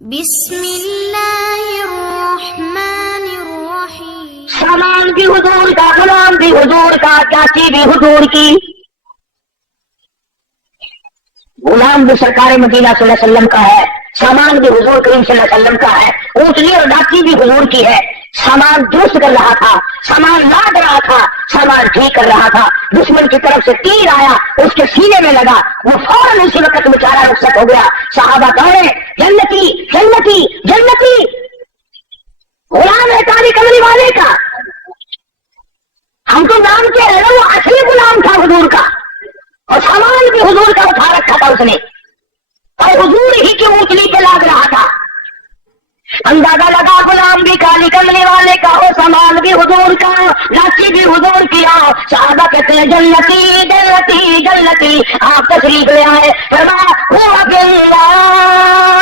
بسم اللہ الرحمن الرحیم۔ سامان بھی حضور کا، غلام بھی حضور کا، چاچی بھی حضور کی، غلام بھی سرکار مدینہ صلی اللہ علیہ وسلم کا ہے، سامان بھی حضور کریم صلی اللہ علیہ وسلم کا ہے، اونٹنی اور ڈاکی بھی حضور کی ہے۔ سامان درست کر رہا تھا، سامان لاد رہا تھا، سامان ٹھیک کر رہا تھا، دشمن کی طرف سے تیر آیا، اس کے سینے میں لگا، وہ فوراً اسی وقت بیچارہ رخصت ہو گیا۔ صحابہ کہے جنتی جنتی جنتی، غلام ہے کالی کملی والے کا، ہم تو نام کے ہیں، وہ اصلی غلام تھا حضور کا، اور سامان بھی حضور کا اٹھا رکھا تھا اس نے، اور حضور ہی کی اونٹنی پہ لاد رہا تھا۔ اندازہ لگا غلام بھی کالی کملی والے کا ہو، سامان بھی حضور کا، لاٹھی بھی حضور کی آؤ۔ صحابہ کہتے ہیں جنتی جنتی جنتی، آپ تشریف لے آئے، فرمایا ہوا بالنار،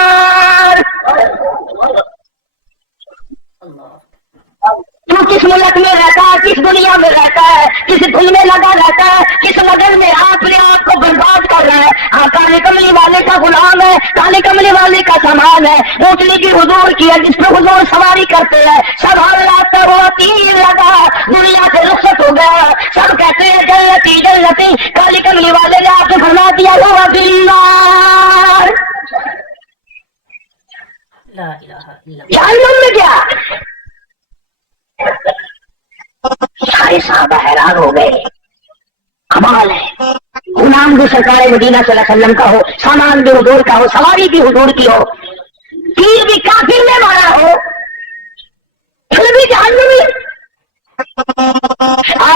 تو کس ملک میں رہتا ہے، کس دنیا میں رہتا ہے، کس دھن میں لگا رہتا ہے، کس مدد میں اپنے آپ کو برباد کر رہا ہے۔ کالے کملی والے کا غلام ہے، کالے کملی والے کا سامان ہے، اونٹنی کی حضور کی ہے، جس پہ حضور سواری کرتے ہیں۔ سب اللہ ہوا تیر لگا، دنیا سے رخصت ہو گیا، سب کہتے ہیں جنتی جنتی، کالے کملی والے نے آپ کو فرما دیا ہوا بالنار، جہنم میں گیا۔ سارے صحابہ حیران ہو گئے، کمال ہے، غلام بھی سرکار مدینہ صلی اللہ علیہ وسلم کا ہو، سامان بھی حضور کا ہو، سواری بھی حضور کی ہو، تیر بھی کافر میں مارا ہو، پھر بھی جہنمی۔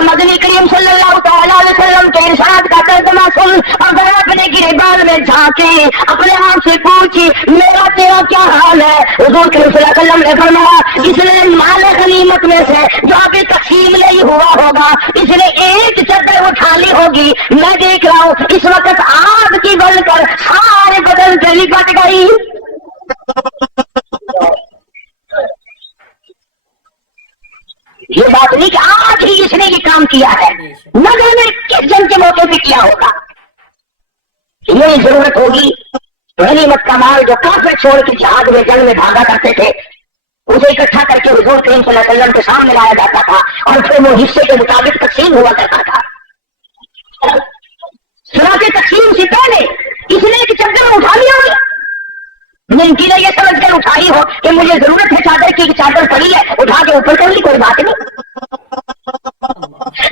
مدنی کریم صلی اللہ تعالیٰ علیہ وسلم کے ارشاد کا ترجمہ سن، اور ذرا اپنے گریبان میں جھانکے اپنے آپ سے پوچھی میرا تیرا کیا حال ہے۔ حضور کریم صلی اللہ علیہ وسلم نے فرمایا اس نے مال غنیمت میں سے جو ابھی تقسیم نہیں ہوا ہوگا، اس نے ایک چادر اٹھا لی ہوگی، میں دیکھ رہا ہوں اس وقت آگ کی بل کر سارے بدن سے لپٹ گئی۔ یہ بات نہیں کہ آج ہی اس نے یہ کام کیا ہے، نہ جانے کس جنگ کے موقع پہ کیا ہوگا۔ یہ ضرورت ہوگی غنیمت کا مال جو کافر چھوڑ کے جہاد میں جنگ میں بھاگا کرتے تھے، اسے اکٹھا کر کے حضور کریم صلی اللہ علیہ وسلم کے سامنے لایا جاتا تھا، اور پھر وہ حصے کے مطابق تقسیم ہوا کرتا تھا۔ صراط تقسیم سے پہلے اس نے ایک چادر اٹھا لیا ہوگی، ممکن ہے یہ سمجھ کر اٹھائی ہو کہ مجھے ضرورت ہے چادر کی، چادر پڑی ہے اٹھا کے اوپر کر لی، کوئی بات نہیں۔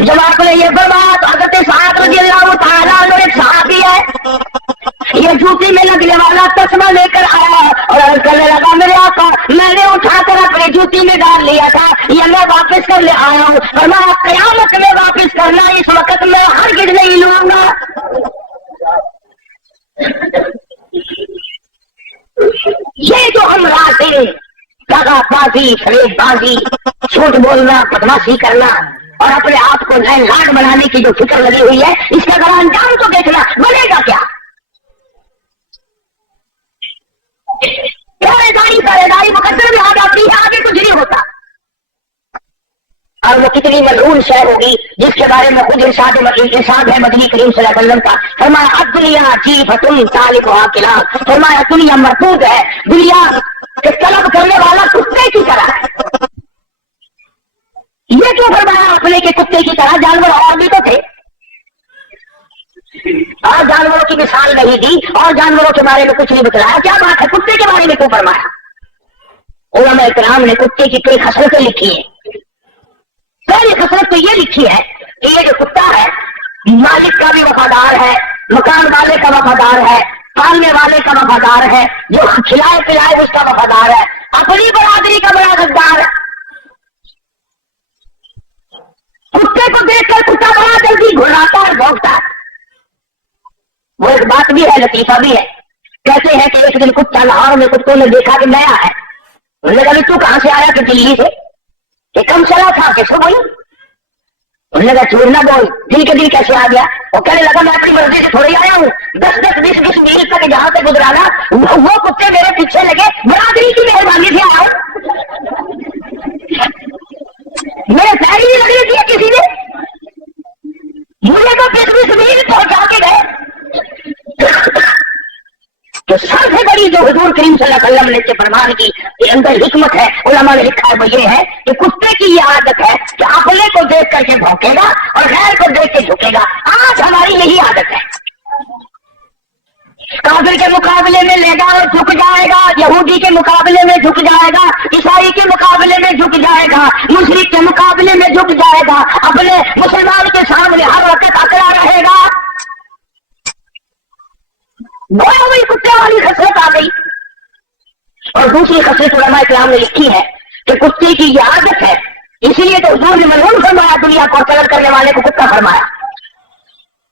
جب آپ نے یہ فرمایا تو حضرت سعد رضی اللہ تعالیٰ عنہ ایک صحابی ہے، یہ جوتی میں لگنے والا تسمہ لے کر آیا اور عرض کرنے لگا میرے آقا میں نے اٹھا کر اپنی جوتی میں ڈال لیا تھا، یہ میں واپس کر لے آیا ہوں، فرمایا قیامت میں واپس کرنا، اس وقت میں ہرگز نہیں لوں گا۔ یہ جو ہم راستے دغا بازی، فریب بازی، جھوٹ بولنا، بدماشی کرنا اور اپنے آپ کو نئے لاڈ بنانے کی جو فکر لگی ہوئی ہے، اس کا اگر انجام تو دیکھنا بنے گا کیا۔ پہرے داری مقدر میں آ جاتی ہے، آگے کچھ نہیں ہوتا، اور وہ کتنی ملعون شے ہوگی جس کے بارے میں خود ارشاد ہے مدنی کریم صلی اللہ علیہ وسلم کا، فرمایا الدنیا جیفتن سالکھا کلاب، فرمایا دنیا مربوط ہے، دنیا کے طلب کرنے والا کتے کی طرح ہے۔ یہ کیوں فرمایا آپ نے کہ کتے کی طرح، جانور اور بھی تو تھے، اور جانوروں کی مثال نہیں دی اور جانوروں کے بارے میں کچھ نہیں بتلایا، کیا بات ہے کتے کے بارے میں کیوں فرمایا؟ علماء کرام نے کتے کی کئی خصلتیں لکھی ہیں۔ پہلی خصلت تو یہ لکھی ہے کہ یہ جو کتا ہے مالک کا بھی وفادار ہے، مکان والے کا وفادار ہے، پالنے والے کا وفادار ہے، جو کھلائے پلائے اس کا وفادار ہے، اپنی برادری کا بڑا غدار ہے۔ کتے کو دیکھ کر کتا بڑا جلدی گھراتا اور بھونکتا ہے۔ وہ ایک بات بھی ہے، لطیفہ بھی ہے، کہتے ہیں کہ ایک دن کتا لاہور میں کتوں نے دیکھا کہ نیا ہے، انہوں نے کہا تو کہاں سے آیا؟ کہ دلی سے۔ کہ کم چلا تھا؟ کیسے بولی؟ انہوں نے کہا جھوٹ نہ بول، دل کے دل کیسے آ گیا؟ وہ کہنے لگا میں اپنی مرضی سے تھوڑی آیا ہوں، 10-20 میل تک جہاں سے گزرانا وہ کتے میرے پیچھے لگے، برادری کی مہربانی سے آیا ہوں، میرے پیر ہی لگ رہی تھی کسی نے، مجھے تو 20 میل پہنچا کے گئے۔ تو سب سے بڑی جو حضور کریم کریم صلی اللہ علیہ وسلم نے فرمان کی کہ اندر حکمت ہے، علماء نے لکھا ہے وہ یہ ہے کہ کتے کی یہ عادت ہے کہ اپنے کو دیکھ کر کے بھونکے گا اور غیر کو دیکھ کے جھکے گا. آج ہماری یہی عادت ہے. کافر کے مقابلے میں لے گا اور جھک جائے گا، یہودی کے مقابلے میں جھک جائے گا، عیسائی کے مقابلے میں جھک جائے گا، مشرک کے مقابلے میں جھک جائے گا، اپنے مسلمان کے سامنے ہر وقت اکڑا رہے گا. گویا وہی کتے والی خصلت آ گئی. اور دوسری خصلت علماء کرام نے لکھی ہے کہ کتے کی یہ عادت ہے، اسی لیے تو حضور نے ملعون فرمایا دنیا کو طلب کرنے والے کو کتا فرمایا.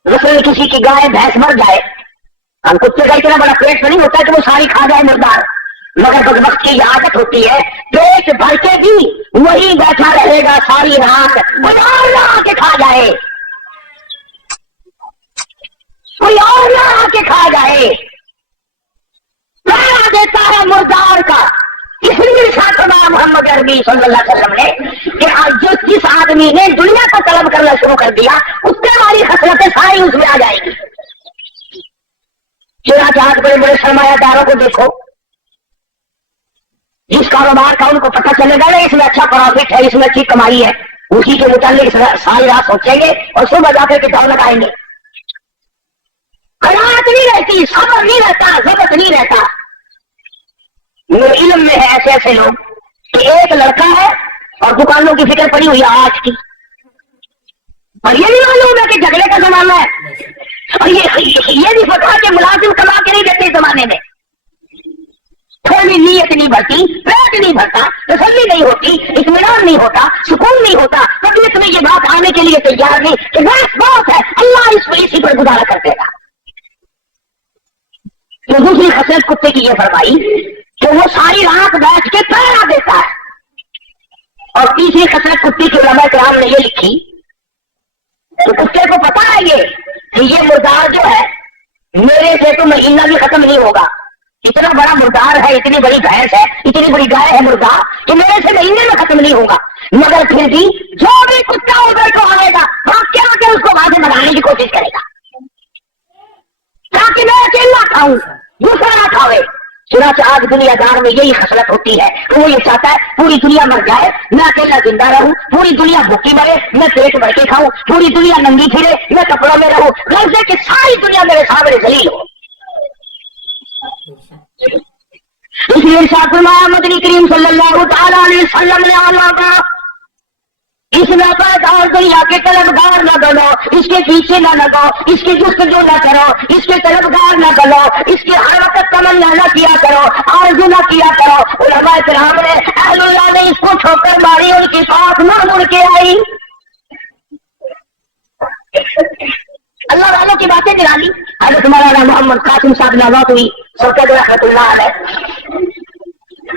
مثلا کسی کی گائے بھینس مر جائے، ہم کتے کا اتنا بڑا پیٹ تو نہیں ہوتا کہ وہ ساری کھا جائے مردار، مگر بدبخت کی یہ عادت ہوتی ہے پیٹ بھر کے بھی وہی بیٹھا رہے گا ساری رات، کوئی اور نہ آ کے کھا جائے، کوئی اور نہ آ کے کھا جائے. پہلا دیتا ہے مردار کا. اس لیے ساتھ محمد عربی صلی اللہ علیہ وسلم نے کہ آج جس آدمی نے دنیا کو طلب کرنا شروع کر دیا کتے والی خصلتیں ساری اس میں آ جائے گی. چنانچہ آج بڑے بڑے سرمایہ داروں کو دیکھو، جس کاروبار کا ان کو پتہ چلے گا نا اس میں اچھا پروفٹ ہے، اس میں اچھی کمائی ہے، اسی کے متعلق ساری رات سوچیں گے اور صبح جا کر کے دوڑ لگائیں گے. قناعت نہیں رہتی، صبر نہیں رہتا، ضبط نہیں رہتا. میرے علم میں ہے ایسے ایسے لوگ کہ ایک لڑکا ہے اور دکانوں کی فکر پڑی ہوئی ہے آج کی، اور یہ بھی معلوم ہے کہ جھگڑے کا زمانہ ہے، اور یہ بھی پتا کہ ملازم کما کے نہیں دیتے اس زمانے میں. تھوڑی نیت نہیں بھرتی، پیٹ نہیں بھرتا، تسلی نہیں ہوتی، اطمینان نہیں ہوتا، سکون نہیں ہوتا. طبیعت میں یہ بات آنے کے لیے تیار نہیں کہ بس بہت ہے، اللہ اس پہ اسی پر گزارا کر دے گا. تو دوسری خصلت کتے کی یہ فرمائی کہ وہ ساری رات بیٹھ کے پہرا دیتا ہے. اور تیسری خصلت کتے کی علماء کرام نے یہ لکھی کہ کتے کو پتا ہے یہ مردار جو ہے میرے سے تو مہینہ بھی ختم نہیں ہوگا. اتنا بڑا مردار ہے، اتنی بڑی بھینس ہے، اتنی بڑی گائے ہے مردار کہ میرے سے مہینے میں ختم نہیں ہوگا. مگر پھر بھی جو بھی کتا ادھر کو آئے گا بھاگ کے آ کے اس کو وہاں سے بنانے کی کوشش کرے گا تاکہ میں اکیلا کھاؤں، دوسرا نہ کھاوے. چنانچہ آج دنیا دار میں یہی خصلت ہوتی ہے کہ وہ یہ چاہتا ہے پوری دنیا مر جائے میں اکیلا زندہ رہوں، پوری دنیا بھوکی مرے میں پیٹ بھر کے کھاؤں، پوری دنیا ننگی پھرے میں کپڑوں میں رہوں، غرض کہ ساری دنیا میرے سامنے ذلیل ہو. اس لیے ارشاد فرمایا مدنی کریم صلی اللہ تعالی علیہ وسلم نے آمانا اس نفرت اور دنیا کے طلبگار نہ بنو، اس کے پیچھے نہ لگو، اس کی جستجو نہ کرو، اس کے طلبگار نہ بنو، اس کی ہر وقت تمنا نہ کیا کرو، آرزو نہ کیا کرو. علماء کرام نے اہل اللہ نے اس کو ٹھوکر ماری، ان کی ساتھ نہ مڑ کے آئی، اللہ والوں کی باتیں گرا لی. حضرت مولانا محمد قاسم صاحب نوات ہوئی سرکت رحمت اللہ علیہ،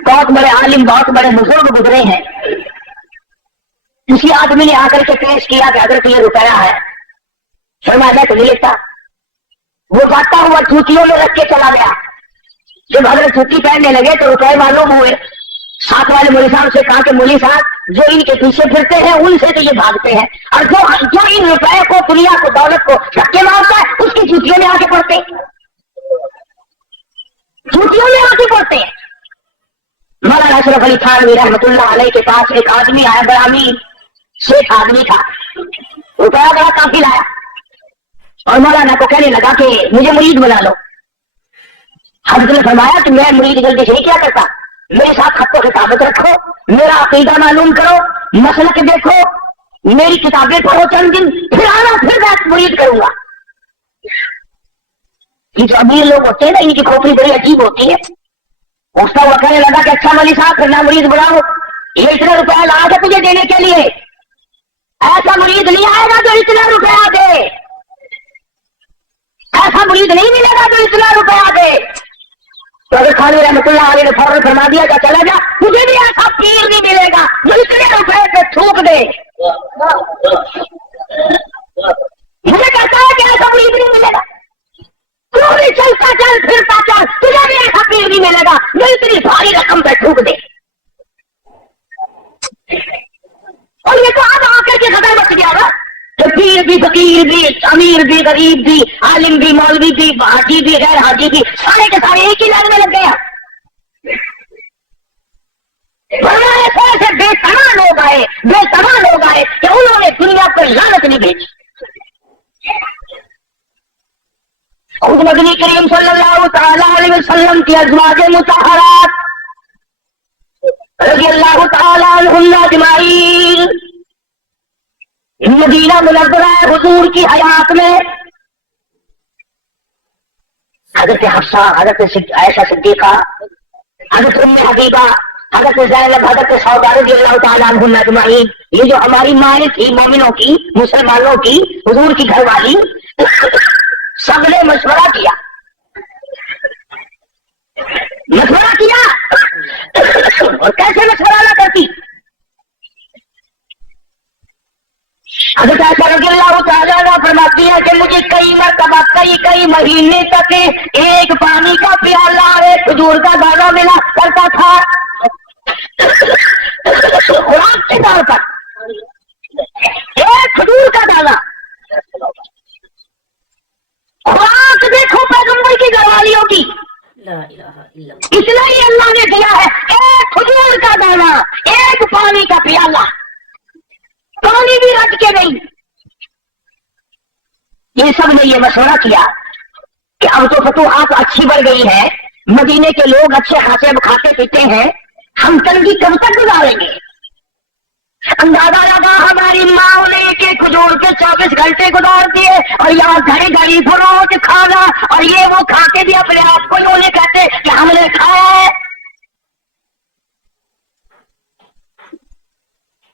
بہت بڑے عالم، بہت بڑے بزرگ گزرے ہیں. کسی آدمی نے آ کر کے پیش کیا کہ حضرت یہ روپیہ ہے، فرمایا میں تو نہیں لیتا. وہ جاتا ہوا جوتیوں میں رکھ کے چلا گیا. جب حضرت جوتی پہننے لگے تو روپئے معلوم ہوئے. ساتھ والے مولوی صاحب سے کہا کہ مولوی صاحب جو ان کے پیچھے پھرتے ہیں ان سے تو یہ بھاگتے ہیں، اور جو ان روپئے کو، دنیا کو، دولت کو دھکے مارتا ہے اس کی جوتیوں میں آ کے پڑتے، جوتیوں میں آ کے پڑتے ہیں. مولانا اشرف علی تھانوی رحمۃ اللہ علیہ کے پاس ایک آدمی آیا، بڑا امیر شیخ آدمی تھا، روپیہ بڑا کافی لایا اور مولانا کو کہنے لگا کہ مجھے مرید بنا لو. حضرت نے فرمایا کہ میں مرید جلدی سے نہیں کیا کرتا، میرے ساتھ خط و کتابت رکھو، میرا عقیدہ معلوم کرو، مسلک دیکھو، میری کتابیں پڑھو چند دن، پھر آنا، پھر میں مرید کروں گا. یہ جو امیر لوگ ہوتے ہیں نا ان کی کھوپڑی بڑی عجیب ہوتی ہے. اس کا وہ کہنے لگا کہ اچھا مولوی صاحب پھر نہ مرید بڑھاؤ، یہ اتنا روپیہ لا تھا تجھے دینے کے لیے، ایسا مرید نہیں آئے گا جو اتنا روپیہ دے، ایسا مرید نہیں ملے گا جو اتنا روپیہ دے. تو اگر خانوی رحمۃ اللہ علیہ نے فوراً فرما دیا کہ چلا جا، مجھے بھی ایسا پیر نہیں ملے گا جو اتنے روپے پہ تھوک دے. مجھے کہتا ہے کہ ایسا مرید نہیں ملے گا، تو بھی چلتا چل پھرتا چل، تجھے بھی ایسا پیر نہیں ملے گا جو اتنی بھاری رقم پہ تھوک دے. اور یہ تو اب آ کر کے خبر بچ گیا نا کہ پیر بھی، فقیر بھی، امیر بھی، غریب بھی، عالم بھی، مولوی بھی، حاجی بھی، غیر حاجی بھی، سارے کے سارے ایک ہی لائن میں لگ گئے. بے تباہ لوگ آئے کہ انہوں نے دنیا پر لعنت نہیں بھیجی. خود مدنی کریم صلی اللہ تعالی علیہ وسلم کی ازواج مطہرات رضی اللہ تعالی عنہن اجمعین مدینہ منورہ حضور کی حیات میں حضرت حفصہ، حضرت عائشہ صدیقہ، حضرت ام حبیبہ، حضرت زینب، حضرت سودا رضی اللہ تعالیٰ عنہن اجمعین، یہ جو ہماری مائیں تھی مومنوں کی، مسلمانوں کی، حضور کی گھر والی، سب نے مشورہ کیا اور کیسے مشورہ نہ کرتی. حضرت عائشہ رضی اللہ تعالیٰ عنہ فرماتی ہے کہ مجھے کئی مرتبہ کئی مہینے تک ایک پانی کا پیالہ ایک کھجور کا دانہ ملا کرتا تھا خوراک کے طور پر. ایک کھجور کا دانہ خوراک دیکھو پیغمبر کی گھروالیوں کی، اتنا ہی اللہ نے دیا ہے. ایک کھجور کا دانہ، ایک پانی کا پیالہ، پانی بھی رٹ کے نہیں. یہ سب نے یہ مشورہ کیا کہ اب تو فتوحات اچھی بڑھ گئی ہے، مدینے کے لوگ اچھے خاصے کھاتے پیتے ہیں، ہم تنگی کب تک گزاریں گے؟ اندازہ لگا ہماری ماں نے کہ کھجور کے 24 گھنٹے گزار دیے اور یہاں گھڑی گھڑی فروٹ کھانا اور یہ وہ کھا کے بھی اپنے آپ کو انہوں نے کہتے کہ ہم نے کھایا ہے.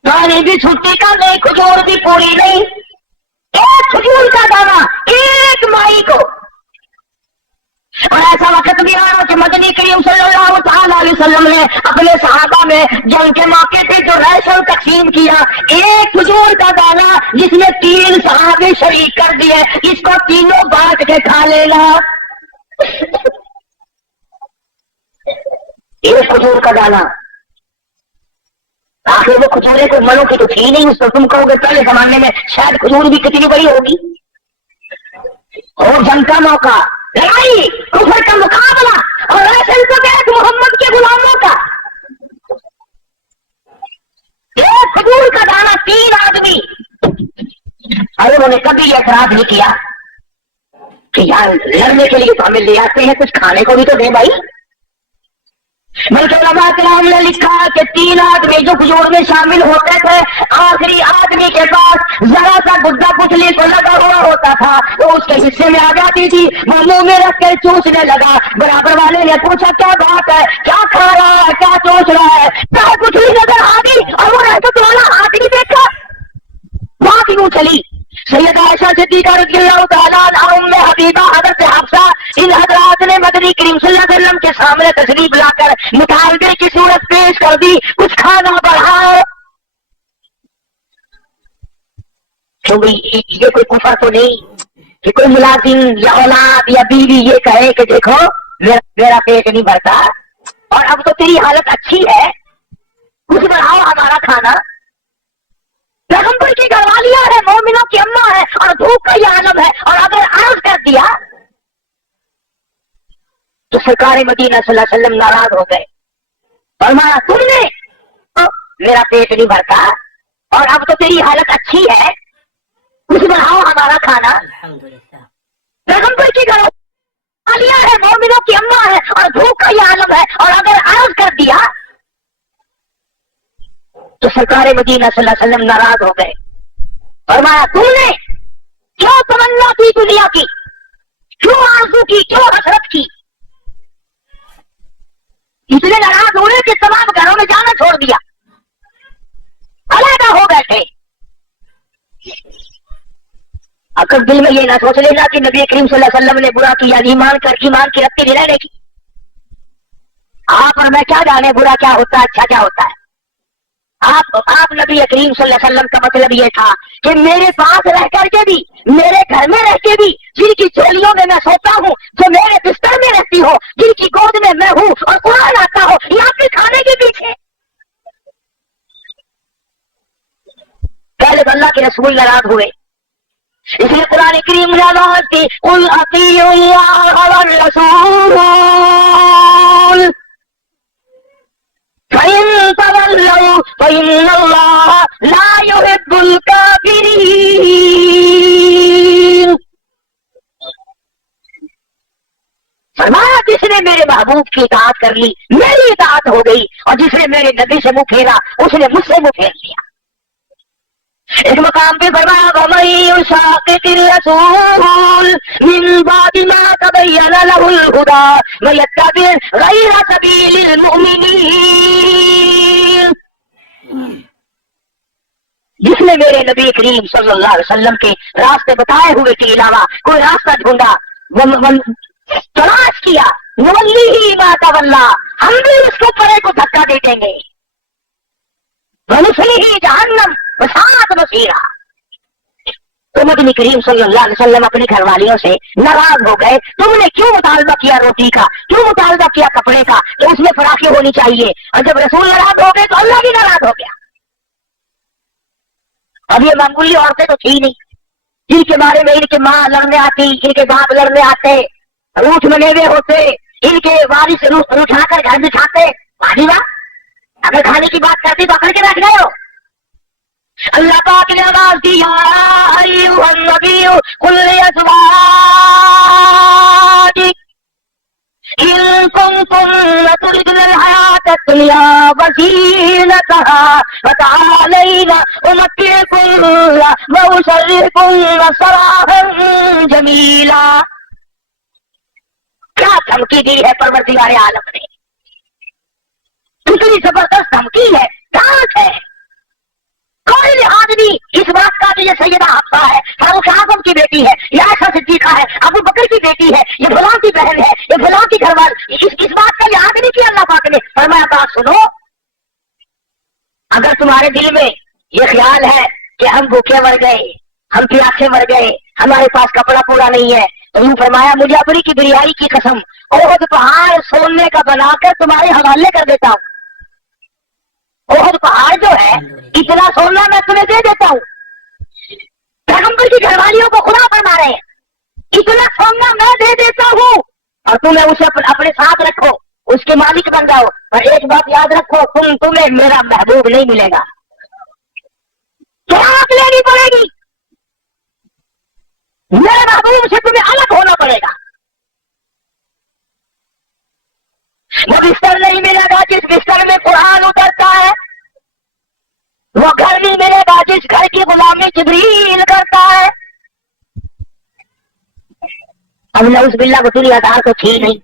پانی بھی چھٹی کا نہیں، کھجور بھی پوری نہیں. ایک کھجور کا دانہ ایک مائی کو. اور ایسا وقت بھی آیا کہ مدنی کریم صلی اللہ تعالی علیہ وسلم نے اپنے صحابہ میں جنگ کے موقع پہ جو ریشن تقسیم کیا، ایک کھجور کا دانہ جس میں 3 صحابے شریک کر دیے، اس کو تینوں بانٹ کے کھا لینا. ایک کھجور کا دانہ. آخر وہ کھجورے کو منوں کی تو تھی نہیں، اس کو تم کہو گے پہلے زمانے میں شاید کھجور بھی کتنی بڑی ہوگی. اور جنگ کا موقع، لڑائی، کفر کا مقابلہ اور ایسے تو ایک محمد کے غلاموں کا. ایک کھجور کا دانہ 3 آدمی. ارے انہوں نے کبھی یہ اعتراض نہیں کیا کہ یار لڑنے کے لیے تو ہمیں لے آتے ہیں، کچھ کھانے کو بھی تو دیں بھائی. بلکہ علماء کرام نے لکھا کہ 3 آدمی جو کھجور میں شامل ہوتے تھے، آخری آدمی کے پاس ذرا سا گدا پتلی کو لگا ہوا ہوتا تھا، وہ اس کے حصے میں آ جاتی تھی، وہ منہ میں رکھ کے چوسنے لگا. برابر والے نے پوچھا کیا بات ہے، کیا کھا رہا ہے، کیا چوس رہا ہے؟ کیا کچھ بھی نظر آ گئی اور وہ رحمت والا ہاتھ نہیں دیکھا. بات یوں چلی. سید عائشہ صدیقہ رضی اللہ تعالیٰ عنہا، ام حبیبہ، حضرت حفصہ، ان حضرات نے مدنی کریم صلی اللہ علیہ وسلم کے سامنے تشریف لا کر مطالبے کی صورت پیش کر دی، کچھ کھانا بڑھاؤ. یہ کوئی کفر تو نہیں کہ کوئی ملازم یا اولاد یا بیوی یہ کہے کہ دیکھو میرا پیٹ نہیں بھرتا اور اب تو تیری حالت اچھی ہے، کچھ بڑھاؤ ہمارا کھانا. پیغمبر کی گھروالیاں ہے، مومنوں کی اماں ہے اور دھوپ کا یہ عالم ہے، اور اگر عرض کر دیا تو سرکار مدینہ صلی اللہ علیہ وسلم ناراض ہو گئے. فرمایا تم نے میرا پیٹ نہیں بھرتا اور اب تو تیری حالت اچھی ہے، کچھ بڑھاؤ ہمارا کھانا. پیغمبر کی گھروالیاں ہے، مومنوں کی اماں ہے اور دھوپ کا یہ عالم ہے، اور اگر عرض کر دیا تو سرکار مدینہ صلی اللہ علیہ وسلم ناراض ہو گئے. فرمایا تم نے کیوں تمنا کی دنیا کی، کیوں آرزو کی، کیوں حسرت کی؟ اتنے ناراض ہوئے کہ تمام گھروں میں جانا چھوڑ دیا، علیحدہ ہو گئے تھے. اگر دل میں یہ نہ سوچ لینا کہ نبی کریم صلی اللہ علیہ وسلم نے برا کیا، ایمان کی رکھتے نہیں رہنے کی. آپ اور میں کیا جانے برا کیا ہوتا ہے، اچھا کیا ہوتا ہے. آپ نبی کریم صلی اللہ علیہ وسلم کا مطلب یہ تھا کہ میرے پاس رہ کر کے بھی، میرے گھر میں رہ کے بھی، جن کی چولیوں میں میں سوتا ہوں، جو میرے بستر میں رہتی ہو، جن کی گود میں میں ہوں اور قرآن آتا ہو، یہ آپ کے کھانے کے پیچھے. پہلے اللہ کے رسول ناراض ہوئے، اس لیے قرآن کریم نے آواز کی قل اطیعوا اللہ والرسول فَإِن تَوَلَّوْا فَإِنَّ اللَّهَ لا يحب الكافرين. فرمایا جس نے میرے محبوب کی اطاعت کر لی میری اطاعت ہو گئی، اور جس نے میرے نبی سے منہ پھیرا اس نے مجھ سے منہ پھیر لیا. ایک مقام پہ فرمایا وَمَن يُشَاقِقِ الرَّسُولَ مِن بَعْدِ مَا تَبَيَّنَ لَهُ الْهُدَىٰ وَيَتَّبِعْ غَيْرَ سَبِيلِ الْمُؤْمِنِينَ. جس نے میرے نبی کریم صلی اللہ علیہ وسلم کے راستے بتائے ہوئے کے علاوہ کوئی راستہ ڈھونڈا، تلاش کیا، نولیہ ما تولیٰ، ہم بھی اس کو پرے کو دھکا دے دیں گے، ونصلہ جہنم وساءت مصیرا. تو نبی کریم صلی اللہ علیہ وسلم اپنی گھر والیوں سے ناراض ہو گئے. تم نے کیوں مطالبہ کیا روٹی کا، کیوں مطالبہ کیا کپڑے کا کہ اس میں فراخی ہونی چاہیے، اور جب رسول ناراض ہو گئے تو اللہ بھی ناراض ہو گیا. اب یہ معمولی عورتیں تو تھی نہیں جن کے بارے میں ان کے ماں لڑنے آتی، ان کے باپ لڑنے آتے، روٹ منے ہوئے ہوتے، ان کے وارث اٹھا کر گھر بٹھاتے. واہ، اگر کھانے کی بات کرتی تو اکڑ کے رکھ گئے ہو. اللہ پاک نے آواز دی یا ایھا النبی قل لازواجک ان کنتن تردن الحیاۃ الدنیا وزینتہا فتعالین امتعکن واسرحکن سراحا جمیلا. کیا دھمکی دی ہے پروردگار عالم نے، کتنی زبردست دھمکی ہے، ڈانٹ ہے. کوئی لحاظ نہیں اس بات کا کہ یہ سیدہ حفصہ ہے، فاروق اعظم کی بیٹی ہے، یہ عائشہ صدیقہ ہے، ابو بکر کی بیٹی ہے، یہ فلاں کی بہن ہے، یہ فلاں کی گھر والی. اس بات کا لحاظ نہیں کیا اللہ پاک نے. فرمایا بات سنو، اگر تمہارے دل میں یہ خیال ہے کہ ہم بھوکے مر گئے، ہم پیاسے مر گئے، ہمارے پاس کپڑا پورا نہیں ہے، تو یوں فرمایا مجھے اپنی کبریائی کی قسم احد پہاڑ سونے کا بنا کر تمہارے حوالے کر دیتا ہوں. احد پہاڑ جو ہے اتنا سونا میں تمہیں دے دیتا ہوں. پیغمبر کی گھر والیوں کو خدا فرما رہے ہیں اتنا سونا میں دے دیتا ہوں اور تمہیں اسے اپنے ساتھ رکھو، اس کے مالک بن جاؤ. اور ایک بات یاد رکھو، تمہیں میرا محبوب نہیں ملے گا، قیامت لینی پڑے گی، میرے محبوب سے تمہیں الگ ہونا پڑے گا. وہ بستر نہیں ملے گا جس بستر میں قرآن اترتا ہے، وہ گھر نہیں ملے گا جس گھر کی غلامی جبریل کرتا ہے. اب نعوذ باللہ وہ دنیا دار تو تھی نہیں.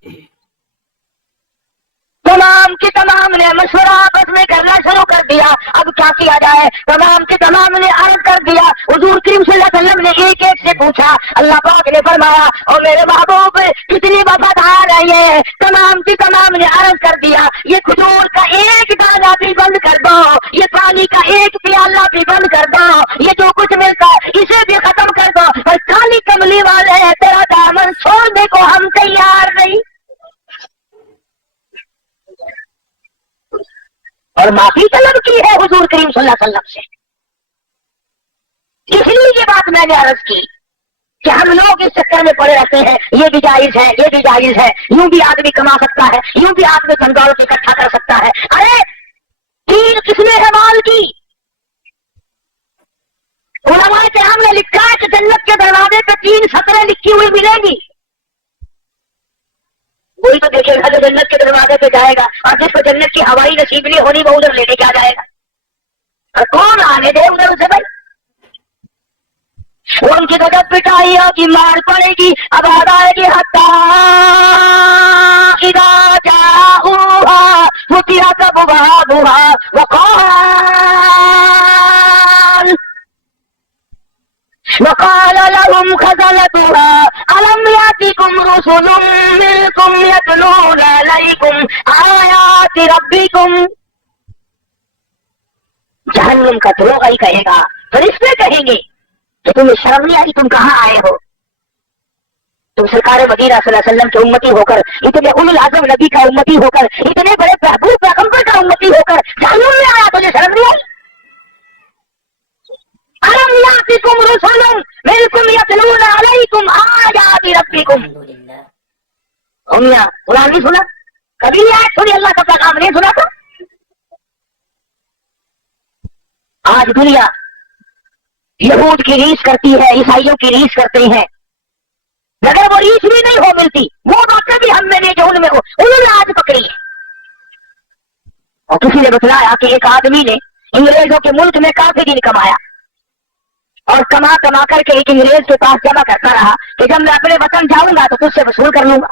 تمام کے تمام نے مشورہ آپس میں کرنا شروع کر دیا. اب کیا کیا جائے؟ تمام کے تمام نے عرض کر دیا. حضور کریم صلی اللہ علیہ وسلم نے ایک ایک سے پوچھا. اللہ پاک نے فرمایا اور میرے محبوب کتنی وفادار ہے یہ. تمام کی تمام نے عرض کر دیا یہ کھجور کا ایک دانہ بھی بند کر دو، یہ پانی کا ایک پیالہ بھی بند کر دو، یہ جو کچھ ملتا ہے اسے بھی ختم کر دو. اور کالی کملی والے تیرا دامن چھوڑنے کو ہم تیار نہیں. اور معافی طلب کی ہے حضور کریم صلی اللہ علیہ وسلم سے. اس لیے یہ بات میں نے عرض کی کہ ہم لوگ اس چکر میں پڑے رہتے ہیں یہ بھی جائز ہے، یہ بھی جائز ہے، یوں بھی آدمی کما سکتا ہے، یوں بھی آدمی دھن دولت اکٹھا کر سکتا ہے. ارے تین قسمیں ہے مال کی. علماء کرام نے لکھا ہے کہ جنت کے دروازے پہ 3 سطریں لکھی ہوئی ملیں گی. وہی تو دیکھے گا جو جنت کے دروازے پہ جائے گا، اور جس کو جنت کی ہوائی نصیب نہیں ہونی وہ ادھر لینے کیا جائے گا. اور کون آنے دے ادھر اسے بھائی؟ ان کی گدب پٹائیوں کی مار پڑے گی. اب آئے گی حتی اذا جاؤہا فتحت ابوابها وقال لهم خزنتها ألم يأتكم رسل منكم يتلون عليكم آيات ربكم. جہنم کا دروغ ہی کہے گا، فرشتے کہیں گے کہ تمہیں شرم نہیں آئی، تم کہاں آئے ہو؟ تم سرکار مدینہ صلی اللہ علیہ وسلم کے امتی ہو کر، اتنے اولو العزم نبی کا امتی ہو کر، اتنے بڑے محبوب پیغمبر کا امتی ہو کر جہنم میں آیا، تجھے شرم نہیں آئی؟ أَلَمْ يَأْتِكُمْ رُسُلٌ مِنْكُمْ يَتْلُونَ عَلَيْكُمْ آيَاتِ رَبِّكُمْ. قرآن نہیں سنا کبھی؟ آج سنی اللہ کا پیغام نہیں سنا تھا؟ آج دنیا یہود کی ریس کرتی ہے، عیسائیوں کی ریس کرتے ہیں، اگر وہ ریس بھی نہیں ہو ملتی وہ باتیں بھی ہم میں نہیں جو ان میں ہو، انہوں نے آج پکڑی ہے۔ اور کسی نے بتلایا کہ ایک آدمی نے انگریزوں کے ملک میں کافی دن کمایا اور کما کما کر کے ایک انگریز کے پاس جمع کرتا رہا کہ جب میں اپنے وطن جاؤں گا تو تجھ سے وصول کر لوں گا۔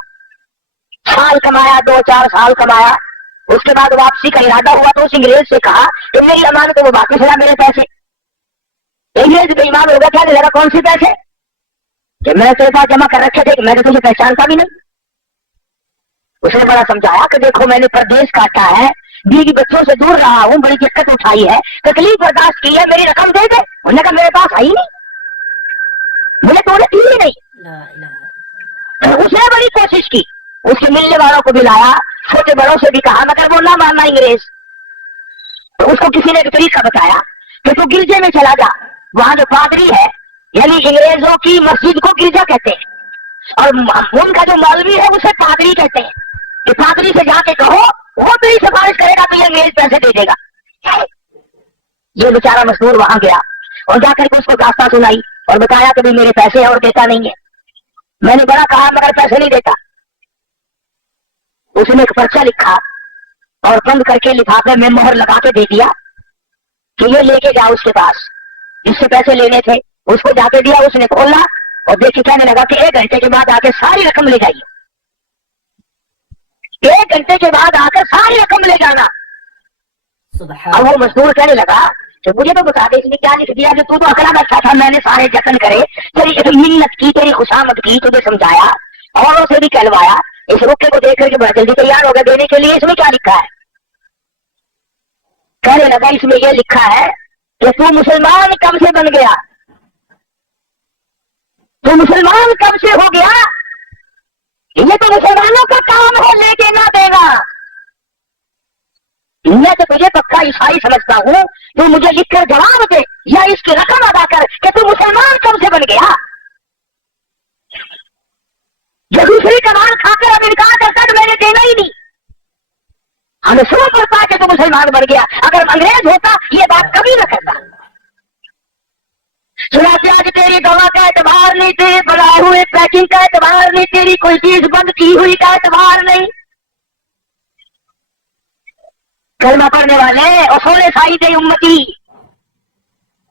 سال کمایا، 2-4 سال کمایا، اس کے بعد واپسی کا ارادہ ہوا تو اس انگریز سے کہا کہ میری امانت وہ واپس لا میرے پیسے۔ انگریز بے ایمان ہوگا، کیا ذرا کون سی پیسے کہ میں تیرے پاس جمع کر رکھے تھے کہ میں نے تجھے پہچانتا بھی نہیں۔ اس نے بڑا سمجھایا کہ دیکھو میں نے پردیش کاٹا ہے، بیوی بچوں سے دور رہا ہوں، بڑی دقت اٹھائی ہے، تکلیف برداشت کی ہے، میری رقم دے دے۔ انہوں نے کہا میرے پاس آئی نہیں، مجھے تو نے دی ہی نہیں۔ اس نے بڑی کوشش کی، اس کے ملنے والوں کو بلایا، چھوٹے بڑوں سے بھی کہا، مگر وہ نہ ماننا انگریز۔ تو اس کو کسی نے ایک طریقہ بتایا کہ تو گرجے میں چلا جا، وہاں جو پادری ہے، یعنی انگریزوں کی مسجد کو گرجا کہتے ہیں اور ان کا جو مولوی ہے اسے پادری کہتے ہیں، کہ پادری سے جا کے کہو وہ تیری سفارش کرے گا تو یہ انگریز پیسے دے دے گا۔ یہ بیچارہ مزدور وہاں گیا اور جا کر کے اس کو داستان سنائی اور بتایا کہ میرے پیسے اور دیتا نہیں ہے، میں نے بڑا کہا مگر پیسے نہیں دیتا۔ اس نے ایک پرچہ لکھا اور بند کر کے لفافے میں مہر لگا کے دے دیا کہ یہ لے کے جاؤ اس کے پاس، جس سے پیسے لینے تھے اس کو جا کے دیا۔ اس نے کھولا اور دیکھ کے کہنے لگا کہ 1 گھنٹے کے بعد آ کے ساری رقم لے جائیے، 1 گھنٹے کے بعد آ کر ساری رقم لے جانا۔ اور وہ مزدور کہنے لگا کہ مجھے تو بتا دے اس نے کیا لکھ دیا کہ تو اکڑا بیٹھا تھا، میں نے سارے جتن کرے، تیری منت کی، تیری خوشامد کی، تجھے سمجھایا، اوروں سے بھی کہلوایا، اس رکے کو دیکھ کر کے بڑا جلدی تیار ہو گیا دینے کے لیے۔ اس میں کیا لکھا ہے؟ کہنے لگا اس میں یہ لکھا ہے کہ تو مسلمان کب سے بن گیا، تو مسلمان کب سے ہو گیا، یہ تو مسلمانوں کا کام ہے لے کے نہ دینا۔ میں تو تجھے پکا عیسائی سمجھتا ہوں، تو مجھے لکھ کر جواب دے یا اس کی رقم ادا کر کہ تو مسلمان کب سے بن گیا۔ جو دوسری کمان کھا کر اب انکار کرتا تو میں نے دینا ہی نہیں، ہمیں سننا پڑتا کہ تو مسلمان بن گیا، اگر انگریز ہوتا یہ بات کبھی نہ کرتا۔ چنانچہ آج تیری دوا کا اعتبار نہیں، تیرے بنائے ہوئے پیکنگ کا اعتبار نہیں، تیری کوئی چیز بند کی ہوئی کا اعتبار نہیں۔ کلمہ پڑھنے والے اصول سائی دے امتی،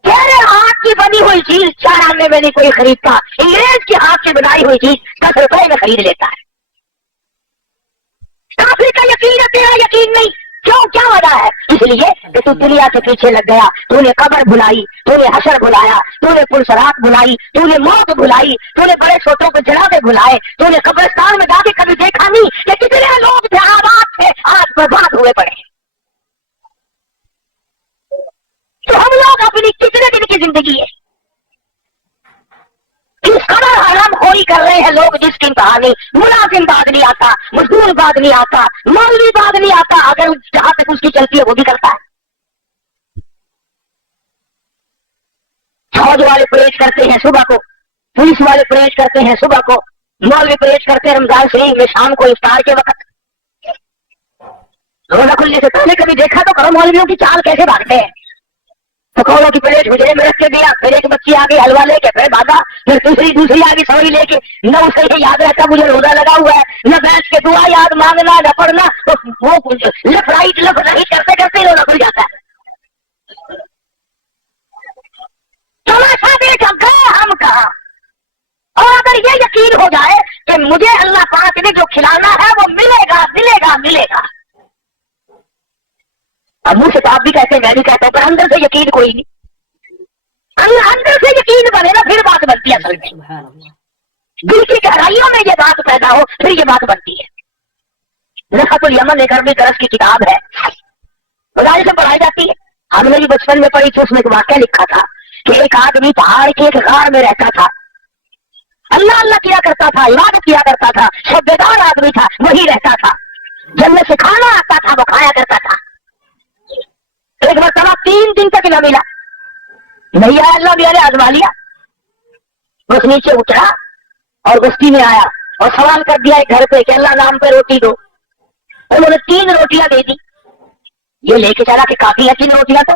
تیرے ہاتھ کی بنی ہوئی چیز 4 آنے میں نہیں کوئی خریدتا، انگریز کے ہاتھ سے بنائی ہوئی چیز 10 روپے میں خرید لیتا ہے۔ کافی کا یقین ہے، تیرا یقین نہیں، کیوں؟ کیا وجہ ہے؟ اس لیے کہ تو دنیا کے پیچھے لگ گیا، تو نے قبر بھلائی، تو نے حشر بھلایا، تو نے پلسرات بھلائی، تو نے موت بھلائی، تو نے بڑے چھوٹوں کو جنازے بھلائے، تو نے قبرستان میں جا کے کبھی دیکھا نہیں کہ کتنے لوگ تھے آباد تھے آج برباد ہوئے پڑے۔ تو ہم لوگ اپنی کتنے دن کی زندگی ہے اس قدر حرام خوری کر رہے ہیں لوگ، جس کی کہانی ملازم بعد نہیں آتا، مزدور بعد نہیں آتا، مولوی بعد نہیں آتا، اگر جہاں تک اس کی چلتی ہے وہ بھی کرتا ہے۔ فوج والے پریڈ کرتے ہیں صبح کو، پولیس والے پریڈ کرتے ہیں صبح کو، مولوی پریڈ کرتے ہیں رمضان شریف میں شام کو افطار کے وقت۔ روزہ کھلنے سے پہلے کبھی دیکھا تو کرو مولویوں کی چال کیسے بھاگتے ہیں۔ پکوڑوں کی پلیٹ گجرے میں رکھ کے دیا، پھر ایک بچی آگے حلوا لے کے پھر بھاگا، پھر دوسری آگے سوئی لے کے، نہ اسے یہ یاد رہتا مجھے روزہ لگا ہوا ہے، نہ بیٹھ کے دعا یاد مانگنا، نہ پڑھنا، وہ لف رائٹ کرتے کرتے روزہ کھل جاتا ہے۔ تماشا دیکھ گئے ہم کہاں؟ اور اگر یہ یقین ہو جائے کہ مجھے اللہ پاک نے جو کھلانا ہے وہ ملے گا ملے گا ملے گا، اب منہ سے تو آپ بھی کہتے ہیں میں بھی کہتا ہوں، پر اندر سے یقین کوئی نہیں۔ اندر سے یقین بنے نا پھر بات بنتی ہے، اصل میں دل کی گہرائیوں میں یہ بات پیدا ہو پھر یہ بات بنتی ہے۔ نخت الیمن ایک عربی درس کی کتاب ہے، مدارس سے پڑھائی جاتی ہے، ہم نے بھی بچپن میں پڑھی تھی، اس میں ایک واقعہ لکھا تھا کہ ایک آدمی پہاڑ کے ایک غار میں رہتا تھا، اللہ اللہ کیا کرتا تھا، عبادت کیا کرتا تھا، شبدار آدمی تھا، وہی رہتا تھا، جنت سے کھانا آتا تھا وہ کھایا کرتا تھا۔ ایک مرتبہ 3 دن تک نہ ملا، نہیں آیا، اللہ بھی آزما لیا، بس نیچے اترا اور بستی میں آیا اور سوال کر دیا ایک گھر پہ کہ اللہ نام پہ روٹی دو، انہوں نے 3 روٹیاں دے دی، یہ لے کے چلا کہ کافی ہے 3 روٹیاں تو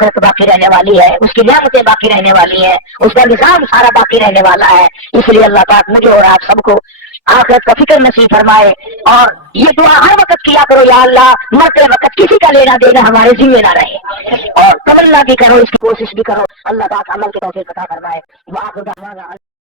آخرت باقی رہنے والی ہے، اس کی نعمتیں باقی رہنے والی ہیں، اس کا نظام سارا باقی رہنے والا ہے. اس لیے اللہ پاک مجھے اور آپ سب کو آخرت کا فکر نصیب فرمائے. اور یہ دعا ہر وقت کیا کرو، یا اللہ مرتے وقت کسی کا لینا دینا ہمارے ذمہ نہ رہے، اور تمنا بھی کرو، اس کی کوشش بھی کرو. اللہ پاک عمل کے توفیق عطا فرمائے. وآخر دعوانا